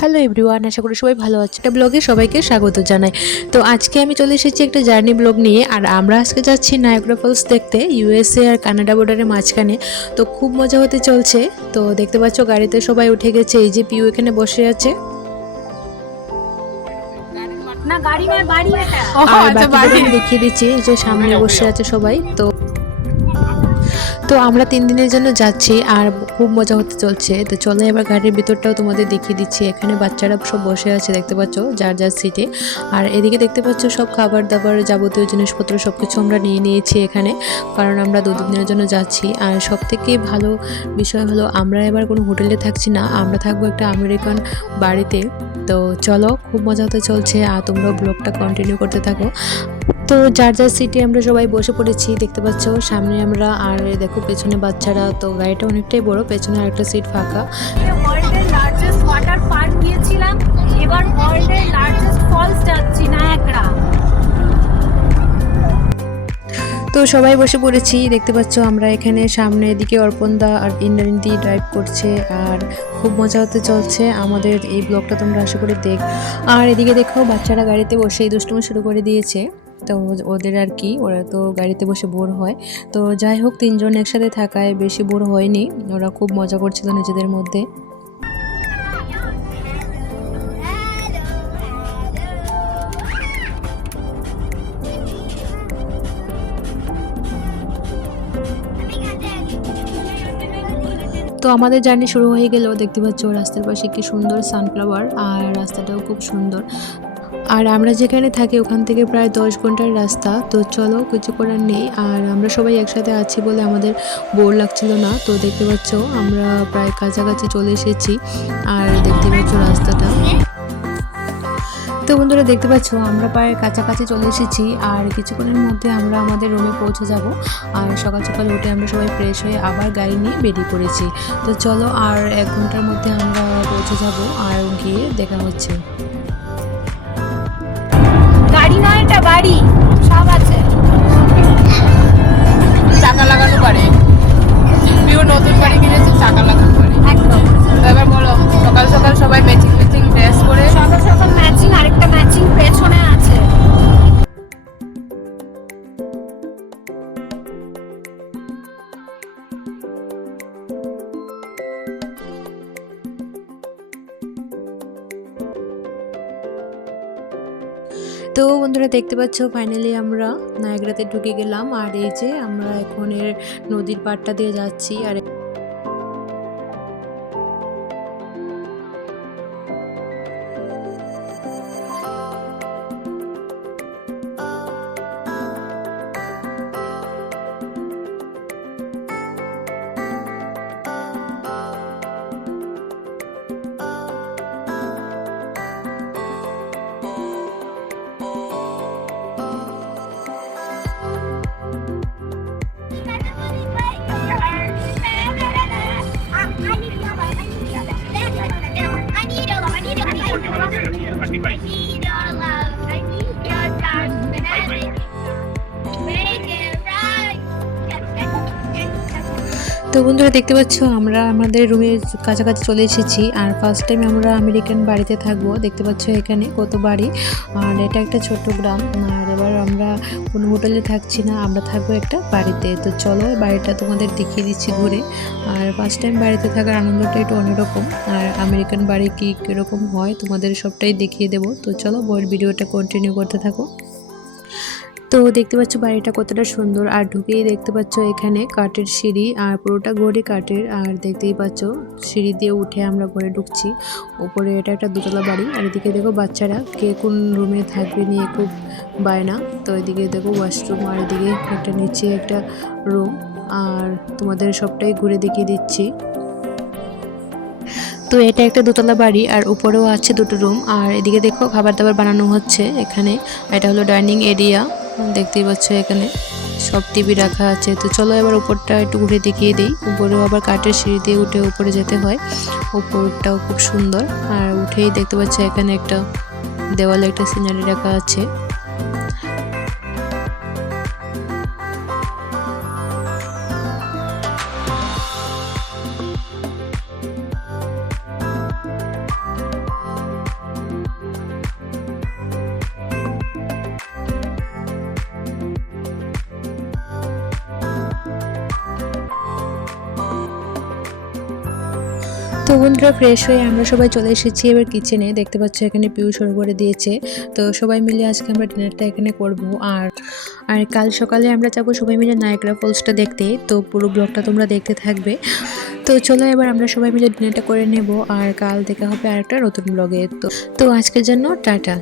Hello everyone, আশা করি সবাই ভালো আছে। একটা ব্লগে সবাইকে স্বাগত জানাই। তো আজকে আমি চলে এসেছি একটা জার্নি ব্লগ নিয়ে। আর আমরা আজকে যাচ্ছি নায়াগ্রা ফলস দেখতে, ইউএসএ আর কানাডা বর্ডারের মাঝখানে। তো খুব মজা হতে চলছে। তো দেখতে পাচ্ছ গাড়িতে সবাই উঠে গেছে, এই যে পিউ এখানে বসে আছে। না গাড়ি নয়, বাড়ি এটা। আর বাকিদের আমি দেখিয়ে দিচ্ছি যে সামনে বসে আছে সবাই। তো আমরা 3 দিনের জন্য যাচ্ছি আর খুব মজা হতে চলছে। তো চলো এবার গাড়ির ভিতরটাও তোমাদের দেখিয়ে দিচ্ছি। এখানে বাচ্চারা সব বসে আছে, দেখতে পাচ্ছ যার যার সিটে। আর এদিকে দেখতে পাচ্ছ সব খাবার দাবার যাবতীয় জিনিসপত্র সবকিছু আমরা নিয়ে নিয়েছি এখানে, কারণ আমরা 2 দিনের জন্য যাচ্ছি। আর সব থেকে ভালো বিষয় হলো আমরা এবার কোনো হোটেলে থাকছি না, আমরা থাকবো একটা আমেরিকান বাড়িতে। তো চলো, খুব মজা হতে চলছে আর তোমরা ব্লগটা কন্টিনিউ করতে থাকো। তো যার যার সিটে আমরা সবাই বসে পড়েছি, দেখতে পাচ্ছ সামনে আমরা, আর দেখো পেছনে বাচ্চারা। তো গাড়িটা অনেকটাই বড়, পেছনে আরেকটা সিট ফাঁকা। ওয়ার্ল্ডের লার্জেস্ট ওয়াটার পার্ক গিয়েছিলাম, এবার ওয়ার্ল্ডের লার্জেস্ট ফলস যাচ্ছি, নায়াগ্রা। তো সবাই বসে পড়েছি, দেখতে পাচ্ছ আমরা এখানে সামনে এদিকে অর্পণদা আর ইন্দ্রাণী ড্রাইভ করছে আর খুব মজা হতে চলছে আমাদের এই ব্লগটা, তোমরা আশা করি দেখ। আর এদিকে দেখো বাচ্চারা গাড়িতে বসে দুষ্টুমি শুরু করে দিয়েছে। তো ওদের আর কি, ওরা তো গাড়িতে বসে বোর হয়। তো যাই হোক, 3 জন একসাথে থাকায় বেশি বোর হয়নি, ওরা খুব মজা করছিল নিজেদের মধ্যে। তো আমাদের জার্নি শুরু হয়ে গেল, দেখতে পাচ্ছ রাস্তার পাশে কি সুন্দর সানফ্লাওয়ার, আর রাস্তাটাও খুব সুন্দর। আর আমরা যেখানে থাকি ওখান থেকে প্রায় 10 ঘন্টার রাস্তা। তো চলো, কিছু করার নেই। আর আমরা সবাই একসাথে আছি বলে আমাদের বোর লাগছিল না। তো দেখতে পাচ্ছ আমরা প্রায় কাছাকাছি চলে এসেছি, আর দেখতে পাচ্ছ রাস্তাটা। তো বন্ধুরা দেখতে পাচ্ছ আমরা প্রায় কাছাকাছি চলে এসেছি, আর কিছুক্ষণের মধ্যে আমরা আমাদের রুমে পৌঁছে যাব। আর সকাল সকাল উঠে আমরা সবাই ফ্রেশ হয়ে আবার গাড়ি নিয়ে বেরিয়ে পড়েছি। তো চলো, আর 1 ঘন্টার মধ্যে আমরা পৌঁছে যাব, আর গিয়ে দেখা হচ্ছে। গাড়ি নয়, এটা বাড়ি, সব আছে। চাকা লাগানো পারে, প্রিয় নতুন বাড়ি কিনেছে, চাকা লাগানো পারে একদম। এবার বলো, সকাল সকাল সবাই ম্যাচিং ম্যাচিং ড্রেস পরে। সকাল সকাল ম্যাচিং, আরেকটা ম্যাচিং পেছনে আছে। তো বন্ধুরা দেখতে পাচ্ছ ফাইনালি আমরা নায়াগ্রাতে ঢুকে গেলাম। আর এই যে আমরা এখন এর নদীর পাড়টা দিয়ে যাচ্ছি। আর তো বন্ধুরা দেখতে পাচ্ছ আমরা আমাদের রুমের কাছাকাছি চলে এসেছি। আর ফার্স্ট টাইম আমরা আমেরিকান বাড়িতে থাকবো, দেখতে পাচ্ছ এখানে কত বাড়ি। আর এটা একটা ছোট্ট গ্রাম। আর এবার আমরা কোনো হোটেলে থাকছি না, আমরা থাকবো একটা বাড়িতে। তো চলো বাড়িটা তোমাদের দেখিয়ে দিচ্ছি ঘুরে। আর ফার্স্ট টাইম বাড়িতে থাকার আনন্দটা একটু অন্যরকম। আর আমেরিকান বাড়ি কীরকম হয় তোমাদের সবটাই দেখিয়ে দেবো। তো চলো বইয়ের ভিডিওটা কন্টিনিউ করতে থাকো। তো দেখতে পাচ্ছ বাড়িটা কতটা সুন্দর। আর ঢুকেই দেখতে পাচ্ছ এখানে কাঠের সিঁড়ি, আর পুরোটা ঘরে কাঠের। আর দেখতেই পাচ্ছ সিঁড়ি দিয়ে উঠে আমরা ঘরে ঢুকছি। উপরে এটা একটা 2তলা বাড়ি। আর এদিকে দেখো বাচ্চারা কে কোন রুমে থাকবে নিয়ে খুব বায়না। তো এদিকে দেখো ওয়াশরুম, আর এদিকে একটা নিচে একটা রুম। আর তোমাদের সবটাই ঘুরে দেখিয়ে দিচ্ছি। তো এটা একটা 2তলা বাড়ি, আর উপরেও আছে 2টো রুম। আর এদিকে দেখো খাবার দাবার বানানো হচ্ছে এখানে। এটা হলো ডাইনিং এরিয়া, দেখতেই পাচ্ছ এখানে সব টিভি রাখা আছে। তো চলো এবার উপরটা একটু ঘুরে দেখিয়ে দিই। উপরেও আবার কাঠের সিঁড়ি দিয়ে উঠে উপরে যেতে হয়, উপরটাও খুব সুন্দর। আর উঠেই দেখতে পাচ্ছ এখানে একটা দেওয়ালে একটা সিনারি রাখা আছে। তো বন্ধুরা ফ্রেশ হয়ে আমরা সবাই চলে এসেছি এবার কিচেনে। দেখতে পাচ্ছ এখানে পিউ শুরু করে দিয়েছে। তো সবাই মিলে আজকে আমরা ডিনারটা এখানে করব। আর কাল সকালে আমরা যাবো সবাই মিলে নায়াগ্রা ফলসটা দেখতে। তো পুরো ব্লগটা তোমরা দেখতে থাকবে। তো চলো এবার আমরা সবাই মিলে ডিনারটা করে নেব, আর কাল দেখা হবে আরেকটা নতুন ব্লগে। তো আজকের জন্য টাটা।